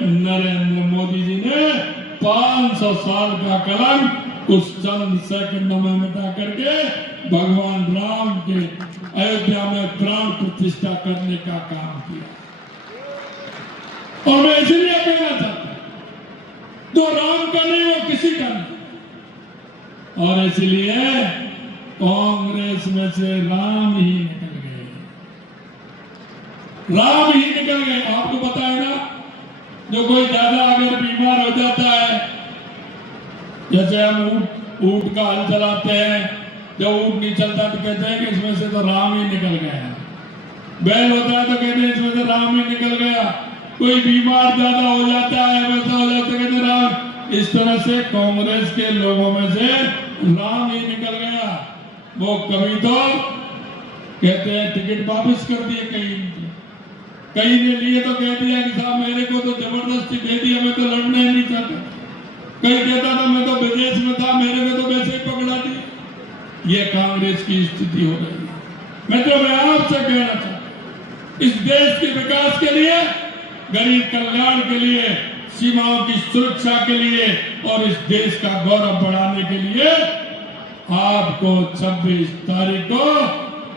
नरेंद्र मोदी जी ने 500 साल का कलंक उस चंद सेकंडों में मिटा करके भगवान राम के अयोध्या में प्राण प्रतिष्ठा करने का काम किया। और मैं इसलिए कहना चाहता हूं, तो राम का नहीं वो किसी का नहीं। और इसलिए कांग्रेस में से राम ही निकल गए, राम ही निकल गए। आपको पता है ना, जो कोई ज्यादा अगर बीमार हो जाता है, जैसे हम ऊंट का हल चलाते हैं, जब ऊंट नहीं चलता तो कहते हैं कि इसमें से तो राम ही निकल गया। बैल होता है तो कहते हैं इसमें से राम ही निकल गया। कोई बीमार ज्यादा हो जाता है, वैसा हो जाता है, कहते राम। इस तरह से कांग्रेस के लोगों में से राम ही निकल गया। वो कभी तो कहते हैं टिकट वापस कर दिए, कहीं ने लिए तो कह दिया कि साहब मेरे को तो जबरदस्ती दे दिया, मैं तो लड़ना ही नहीं चाहता। कहीं कहता था मैं तो विदेश में था, मेरे को तो वैसे ही पकड़ा दिया। ये कांग्रेस की स्थिति हो रही है। मैं आपसे कहना चाहता हूं, इस देश के विकास के लिए, गरीब कल्याण के लिए, सीमाओं की सुरक्षा के लिए और इस देश का गौरव बढ़ाने के लिए आपको 26 तारीख को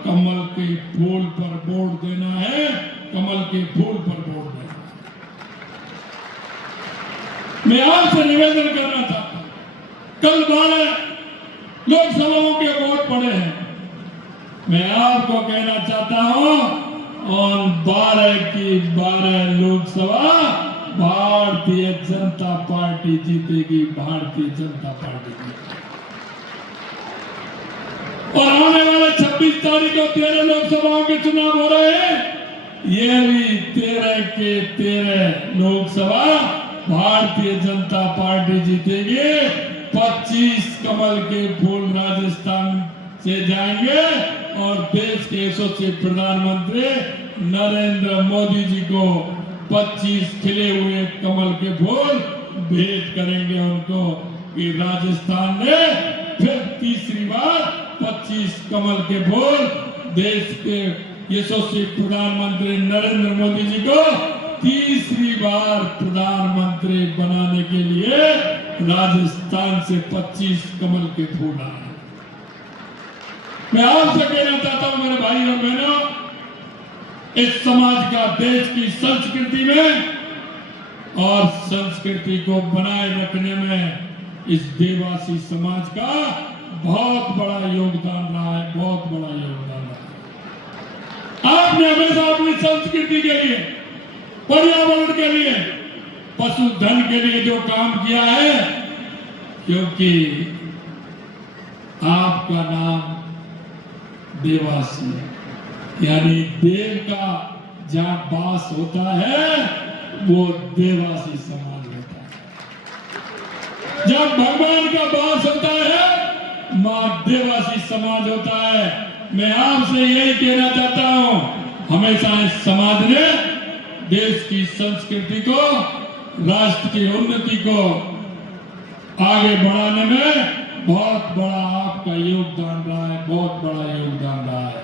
कमल के फूल पर वोट देना है। कमल के फूल पर वोट देना है। मैं आपसे निवेदन करना चाहता हूं, कल 12 लोकसभाओं के वोट पड़े हैं। मैं आपको कहना चाहता हूं, और 12 की 12 लोकसभा भारतीय जनता पार्टी जीतेगी, भारतीय जनता पार्टी जीतेगी। और आने वाले 26 तारीख को 13 लोकसभाओं के चुनाव हो रहे हैं। ये भी 13 के 13 लोकसभा भारतीय जनता पार्टी जीतेगी। 25 कमल के फूल राजस्थान से जाएंगे और देश के यशस्वी प्रधानमंत्री नरेंद्र मोदी जी को 25 खिले हुए कमल के फूल भेंट करेंगे उनको, कि राजस्थान ने फिर तीसरी बार 25 कमल के फूल देश के यशस्वी प्रधानमंत्री नरेंद्र मोदी जी को तीसरी बार प्रधानमंत्री बनाने के लिए राजस्थान से 25 कमल के फूल आए। मैं आपसे कहना चाहता हूं मेरे भाई और बहनों, इस समाज का देश की संस्कृति में और संस्कृति को बनाए रखने में इस देवासी समाज का बहुत बड़ा योगदान रहा है, बहुत बड़ा योगदान रहा है। आपने हमेशा अपनी संस्कृति के लिए, पर्यावरण के लिए, पशुधन के लिए जो काम किया है, क्योंकि आपका नाम देवासी है, यानी देव का जहां वास होता है वो देवासी समाज होता है। जब भगवान का वास होता है मां देवासी समाज होता है। मैं आपसे यही कहना चाहता हूं, हमेशा इस समाज ने देश की संस्कृति को, राष्ट्र की उन्नति को आगे बढ़ाने में बहुत बड़ा आपका योगदान रहा है, बहुत बड़ा योगदान रहा है।